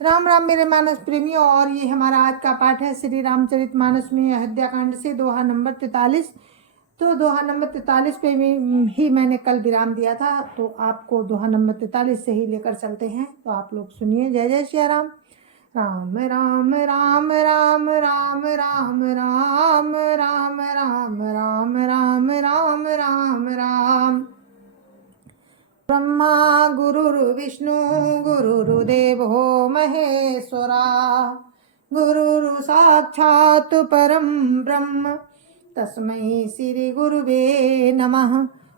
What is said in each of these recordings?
राम राम मेरे मानस प्रेमियों। और ये हमारा आज का पाठ है श्री रामचरितमानस में अयोध्या कांड से दोहा नंबर 43। तो दोहा नंबर 43 पे ही मैंने कल विराम दिया था, तो आपको दोहा नंबर 43 से ही लेकर चलते हैं। तो आप लोग सुनिए। जय जय श्री राम। राम राम राम राम राम राम राम राम राम राम राम राम राम राम। ब्रह्मा गुरुर्विष्णु गुरुर्देवो महेश्वरा, गुरुर् साक्षात् परं ब्रह्म तस्मै श्री गुरुवे नमः।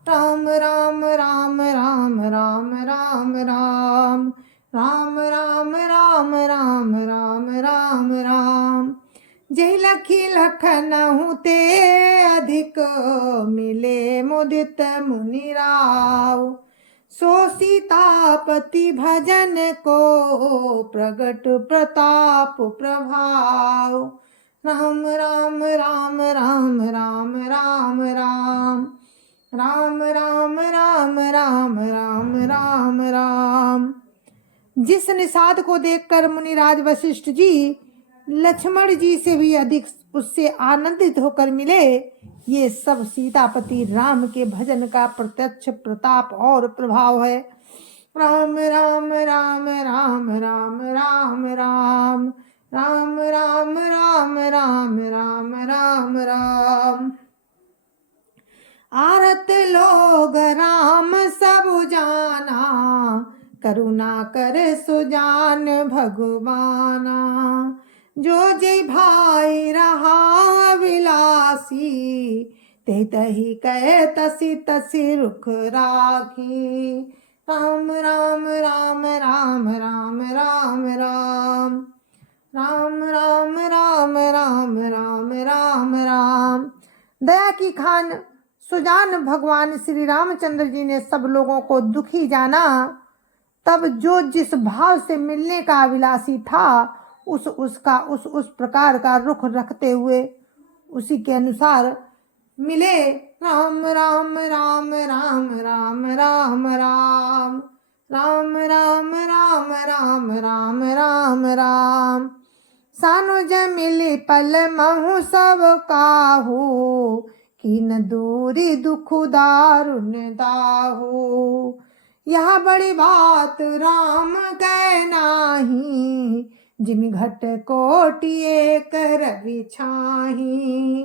राम राम राम राम राम राम राम राम राम राम राम राम राम राम। जय लखी लखन ते अधिक मिले मुदित मुनि राव, सो सीतापति भजन को प्रगट प्रताप प्रभाव। राम राम राम राम राम राम राम राम राम राम राम राम राम राम। जिस निषाद को देखकर मुनिराज वशिष्ठ जी लक्ष्मण जी से भी अधिक उससे आनंदित होकर मिले, ये सब सीतापति राम के भजन का प्रत्यक्ष प्रताप और प्रभाव है। राम राम राम राम राम राम राम राम राम राम राम राम राम राम। आरत लोग राम सब जाना, करुणा कर सुजान भगवाना। जो जय भाई रहा विलासी, ते तही कह तसी तसी रुख राखी। राम राम राम राम राम राम राम राम राम राम राम राम राम राम। दया की खान सुजान भगवान श्री रामचंद्र जी ने सब लोगों को दुखी जाना। तब जो जिस भाव से मिलने का अभिलाषी था, उस प्रकार का रुख रखते हुए उसी के अनुसार मिले। राम राम राम राम राम राम राम राम राम राम राम राम राम राम। सानुज मिली पल महु सब काहू, कीन दूरी दुख दारुण दाहू। यह बड़ी बात राम कह नाही, जिम घट कोटि एक रवि छाही।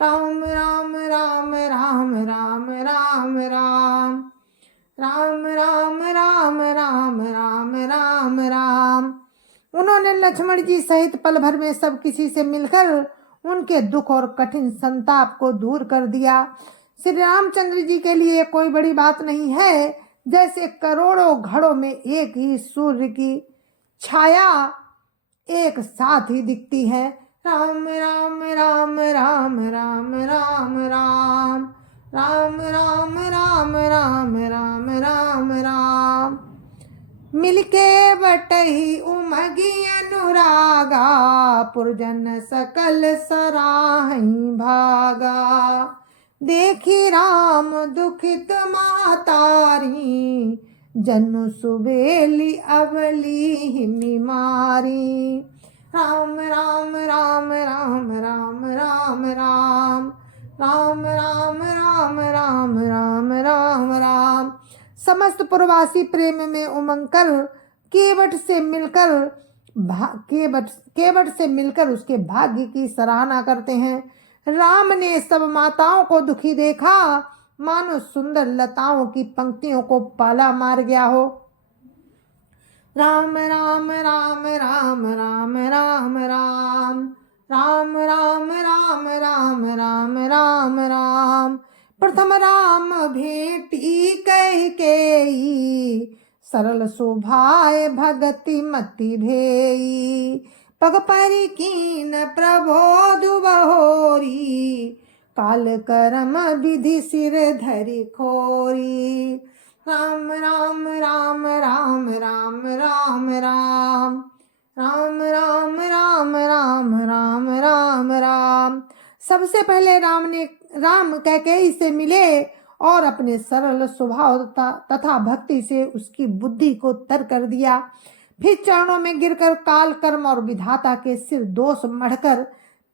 राम राम राम राम राम राम राम राम राम राम राम राम राम राम। उन्होंने लक्ष्मण जी सहित पल भर में सब किसी से मिलकर उनके दुख और कठिन संताप को दूर कर दिया। श्री रामचंद्र जी के लिए कोई बड़ी बात नहीं है, जैसे करोड़ों घड़ों में एक ही सूर्य की छाया एक साथ ही दिखती है। राम राम राम राम राम राम राम राम राम राम राम राम राम राम। मिलके बटही उमगी अनुरागा, पुरजन सकल सराही भागा। देखी राम दुखित मातारी, जन्म सुबेली अबली हिमी मारी। राम राम राम राम राम राम राम राम राम राम राम राम राम राम। समस्त पुरवासी प्रेम में उमंग कर केवट से मिलकर उसके भाग्य की सराहना करते हैं। राम ने सब माताओं को दुखी देखा, मानो सुंदर लताओं की पंक्तियों को पाला मार गया हो। राम राम राम राम राम राम राम राम राम राम राम राम राम राम। प्रथम राम भेटी कह के, सरल शोभाए भगति मति भेई। पग परि कीन प्रबोध बहोरी, काल करम विधि सिर धरि खोरी। राम राम राम राम राम राम राम राम राम राम राम राम राम राम। सबसे पहले राम कैकेयी से मिले और अपने सरल स्वभाव तथा भक्ति से उसकी बुद्धि को तर कर दिया। फिर चरणों में गिरकर काल कर्म और विधाता के सिर दोष मढ़कर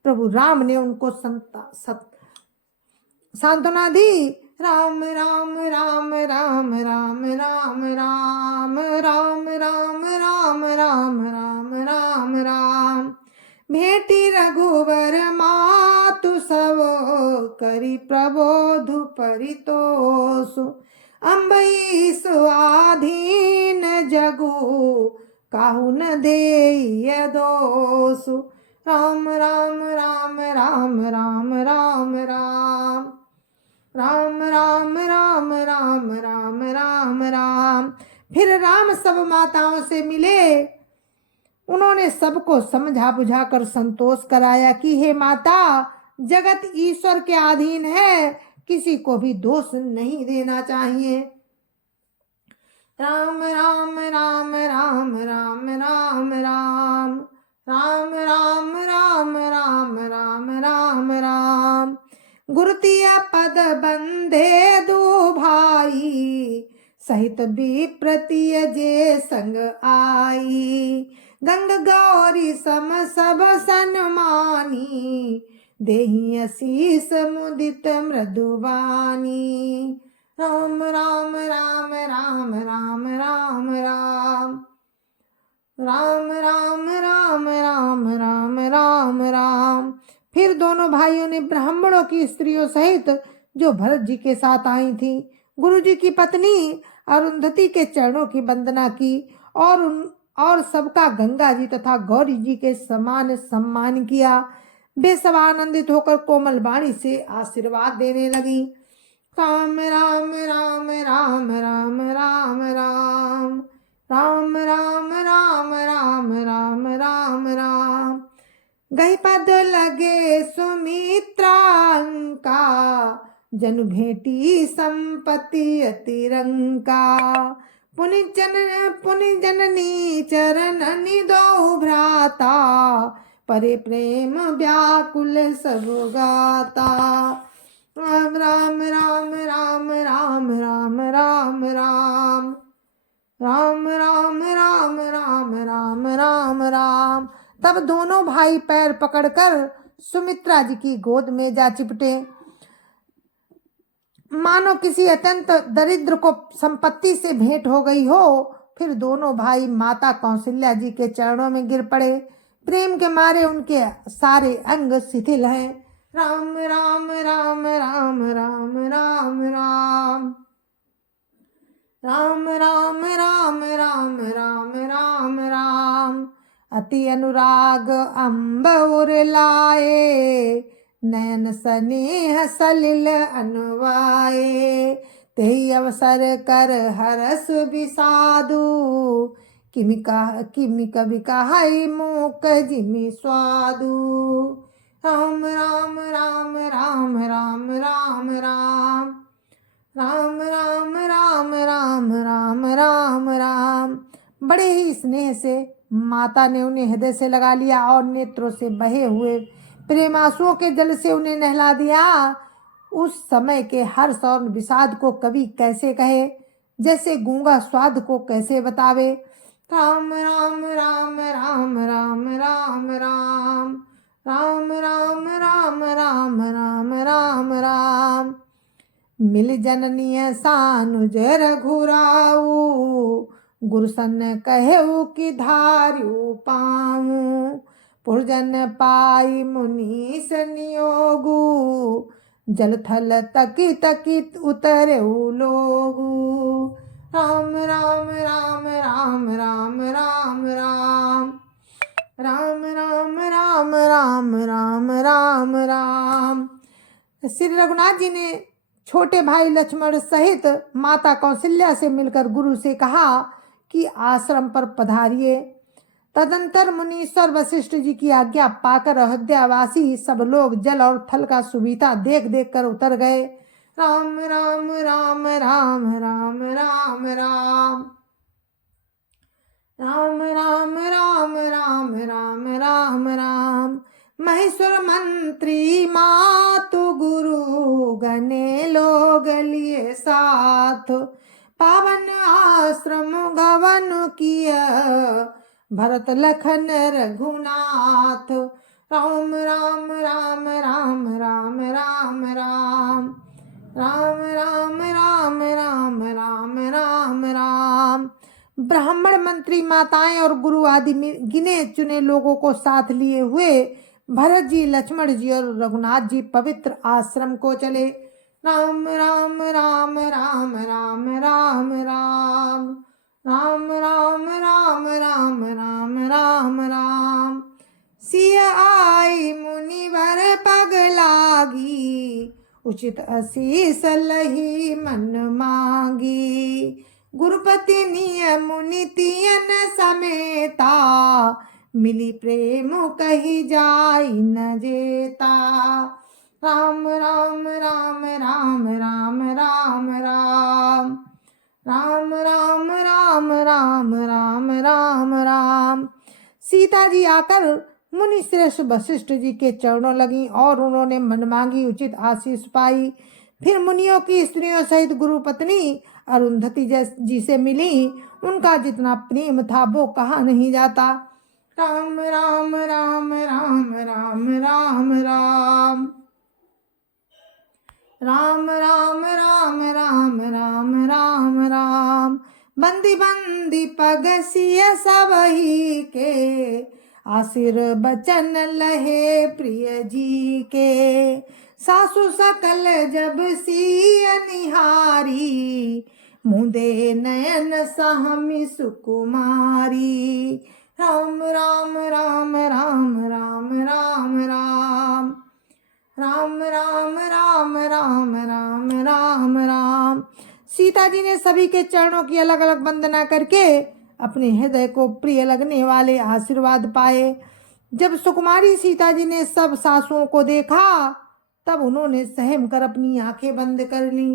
प्रभु राम ने उनको सांत्वना दी। राम राम राम राम राम राम राम राम राम राम राम राम राम राम भेटी रघुवर मातु सब करी प्रबोधु परितोषु अम्बई स्वाधीन जगु काहु न देय दोषु। राम राम राम राम राम राम राम राम राम राम राम राम राम राम। फिर राम सब माताओं से मिले। उन्होंने सबको समझा बुझाकर संतोष कराया कि हे माता, जगत ईश्वर के अधीन है, किसी को भी दोष नहीं देना चाहिए। राम राम राम राम राम राम राम राम राम राम राम राम राम राम गुरुतिया पद बंधे दो भाई सहित विप्रतिय जे संग आई गंग गौरी सम सब सन्मानी देहि असीस मुदित मृदुवानी। राम राम राम राम राम राम राम राम राम राम राम राम राम राम। फिर दोनों भाइयों ने ब्राह्मणों की स्त्रियों सहित जो भरत जी के साथ आई थी गुरु जी की पत्नी अरुंधति के चरणों की वंदना की और सबका गंगा जी तथा गौरी जी के समान सम्मान किया। वे सब आनंदित होकर कोमल वाणी से आशीर्वाद देने लगी। राम राम राम राम राम राम राम राम राम राम राम राम राम राम गई पद लगे सुमित्रांका जनु भेटी संपत्ति अतिरंका पुनि जननी चरण निदो भ्राता परे प्रेम व्याकुल सब गाता। राम राम राम राम राम राम राम राम राम राम राम राम राम राम राम। तब दोनों भाई पैर पकड़कर सुमित्रा जी की गोद में जा चिपटे मानो किसी अत्यंत दरिद्र को संपत्ति से भेंट हो गई हो। फिर दोनों भाई माता कौशल्या जी के चरणों में गिर पड़े। प्रेम के मारे उनके सारे अंग शिथिल हैं। राम राम राम राम राम राम राम राम राम राम राम राम राम राम अति अनुराग अम्ब उरलाए नयन स्नेह सलिल अनुवाए तेहि अवसर कर हरस विषादु किमि कवि कहाई मूक जिमि स्वादु। राम राम राम राम राम राम राम राम राम राम राम राम राम राम। बड़े ही स्नेह से माता ने उन्हें हृदय से लगा लिया और नेत्रों से बहे हुए प्रेमांसुओं के जल से उन्हें नहला दिया। उस समय के हर्ष और विषाद को कवि कैसे कहे, जैसे गूंगा स्वाद को कैसे बतावे। राम राम राम राम राम राम राम राम राम राम राम राम राम राम मिल जननीय सानुज रघुराऊ गुरुसन कहेऊ कि धार्यु पाऊं पुरजन पाई मुनीस नियोगु जल थल तकी तकी उतरे लोगु। राम राम राम राम राम राम राम राम राम राम राम राम राम राम। श्री रघुनाथ जी ने छोटे भाई लक्ष्मण सहित माता कौशल्या से मिलकर गुरु से कहा कि आश्रम पर पधारिए। तदंतर मुनीश्वर वशिष्ठ जी की आज्ञा पाकर अयोध्यावासी सब लोग जल और थल का सुविधा देख देख कर उतर गए। राम राम राम राम राम राम राम राम राम राम राम राम राम राम महेश्वर मंत्री मातु गुरु गने लोग लिए साथ पावन आस आश्रम गवन किया, भरत लखन रघुनाथ। राम राम राम राम राम राम राम राम राम राम राम राम राम राम। ब्राह्मण, मंत्री, माताएं और गुरु आदि गिने चुने लोगों को साथ लिए हुए भरत जी, लक्ष्मण जी और रघुनाथ जी पवित्र आश्रम को चले। राम राम राम राम राम राम राम राम राम राम राम राम राम राम। सिया आई मुनिवर पग लागी, उचित असीस लही मन मांगी। गुरुपति नियम नीतियन समेता, मिली प्रेम कही जाई न जेता। राम राम राम राम राम राम राम राम राम राम राम राम राम राम। सीता जी आकर मुनि श्रेष्ठ वशिष्ठ जी के चरणों लगी और उन्होंने मन मांगी उचित आशीष पाई। फिर मुनियों की स्त्रियों सहित गुरु पत्नी अरुंधति जी से मिली। उनका जितना प्रेम था वो कहा नहीं जाता। राम राम राम राम राम राम राम राम राम राम राम राम राम राम। बंदी बंदी पगसिय सबही के, आसिर बचन लहे प्रिय जी के। सासु सकल जब सिय निहारी, मुदे नयन सहमी सुकुमारी। राम राम राम राम राम राम राम राम राम राम राम राम राम राम। सीता जी ने सभी के चरणों की अलग अलग वंदना करके अपने हृदय को प्रिय लगने वाले आशीर्वाद पाए। जब सुकुमारी सीता जी ने सब सासुओं को देखा तब उन्होंने सहम कर अपनी आंखें बंद कर ली।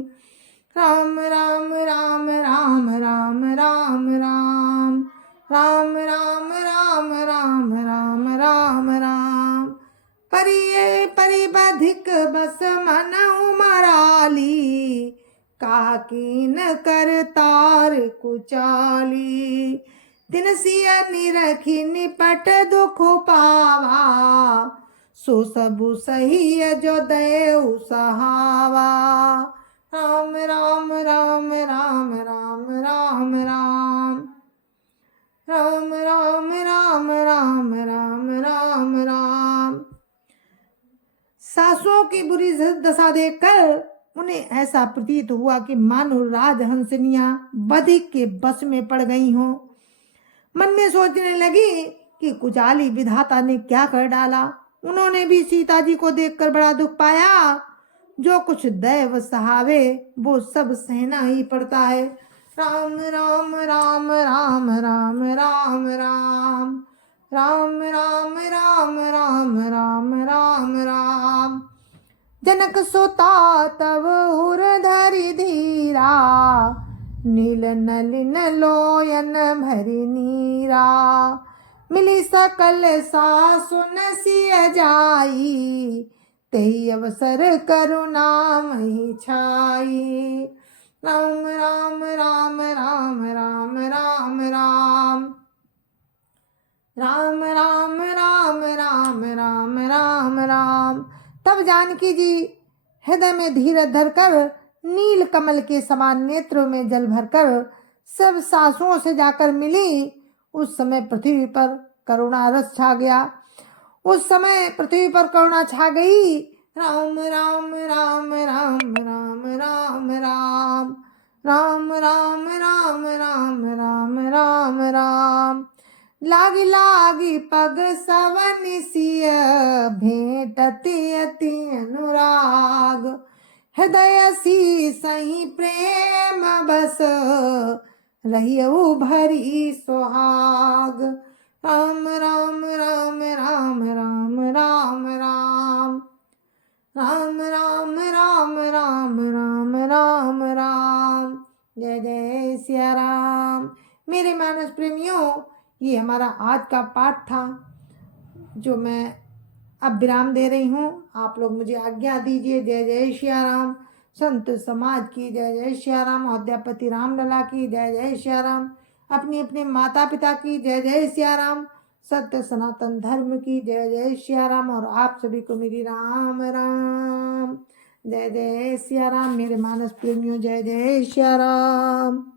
राम राम राम राम राम राम राम राम राम राम राम राम राम राम। परिये परिबधिक बस मन उमराली, काकीन कर तार कुचाली। दिन सिया निरखी निपट दुख पावा, सो सबु सही जो देव सहावा। राम राम राम राम राम राम राम राम राम राम राम राम राम राम। सासुओं की बुरी दशा देखकर उन्हें ऐसा प्रतीत हुआ कि मानो राजहंसनियां बधिक के बस में पड़ गई हों। मन में सोचने लगी कि कुचाली विधाता ने क्या कर डाला। उन्होंने भी सीता जी को देखकर बड़ा दुख पाया। जो कुछ दैव सहावे वो सब सहना ही पड़ता है। राम राम राम राम राम राम राम राम राम राम राम राम राम राम। जनक सोता तब उर धरि धीरा, नील नलिन लोयन भरि नीरा। मिली सकल सासुन सिय जाई, तेहि अवसर करुणामयि छाई। राम राम राम राम राम राम राम राम राम राम राम राम राम राम। तब जानकी जी हृदय में धीरज धरकर नील कमल के समान नेत्रों में जल भरकर सब सासुओं से जाकर मिली। उस समय पृथ्वी पर करुणा रस छा गया। उस समय पृथ्वी पर करुणा छा गई। राम राम राम राम राम राम राम राम राम राम राम राम राम राम। लागी लागी पग सवन सिय, भेंटति अति अनुराग। हृदय सी सही प्रेम बस, रहियउ भरी सुहाग। राम राम राम राम राम राम राम राम राम राम राम राम राम राम। जय जय सिया राम। मेरे मानस प्रेमियों, ये हमारा आज का पाठ था जो मैं अब विराम दे रही हूँ। आप लोग मुझे आज्ञा दीजिए। जय जय सिया राम। संत समाज की जय जय सियाराम। अध्यापति रामलला की जय जय सियाराम। अपनी अपने माता पिता की जय जय सियाराम। सत्य सनातन धर्म की जय जय सियाराम। और आप सभी को मेरी राम राम जय जय सियाराम। मेरे मानस प्रेमियों जय जय सियाराम।